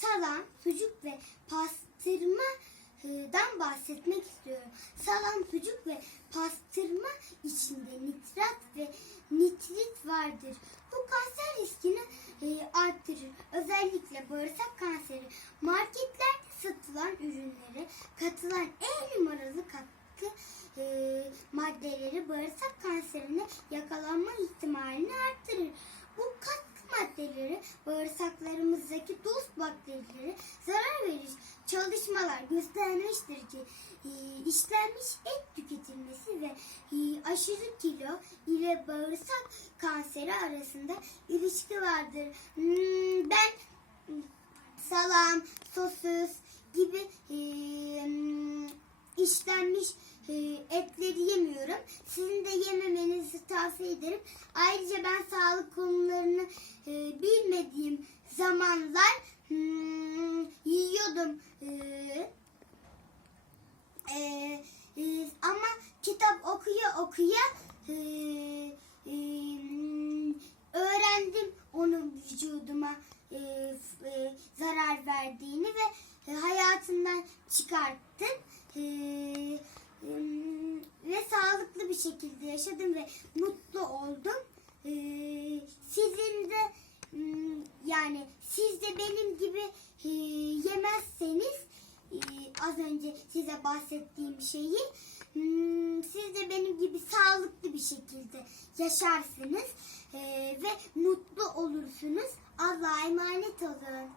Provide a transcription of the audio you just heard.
salam, sucuk ve pastırmadan bahsetmek istiyorum. Salam, sucuk ve pastırma içinde nitrat ve nitrit vardır. Bu kanser riskini e, arttırır. Özellikle bağırsak kanseri. Marketlerde satılan ürünlere katılan en numaralı katkı e, maddeleri bağırsak kanserine yakalanma ihtimalini arttırır. Bu katkı maddeleri bağırsaklarımızdaki dost bakterilere zarar verir. Çalışmalar göstermiştir ki e, işlenmiş et tüketilmesi ve e, aşırı kilo ile bağırsak kanseri arasında ilişki vardır. Hmm, ben salam, sosis gibi e, mm, işlenmiş etleri yemiyorum. Sizin de yememenizi tavsiye ederim. Ayrıca ben sağlık konularını e, bilmediğim zamanlar hmm, yiyordum. E, e, e, ama kitap okuya okuya e, e, öğrendim onun vücuduma e, e, zarar verdiğini ve hayatımdan çıkarttım. E, e, ve sağlıklı bir şekilde yaşadım ve mutlu oldum. E, sizin de mm, yani siz de benim gibi e, yemezseniz e, az önce size bahsettiğim şeyi mm, siz de benim gibi sağlıklı bir şekilde yaşarsınız e, ve mutlu olursunuz. Allah'a emanet olun.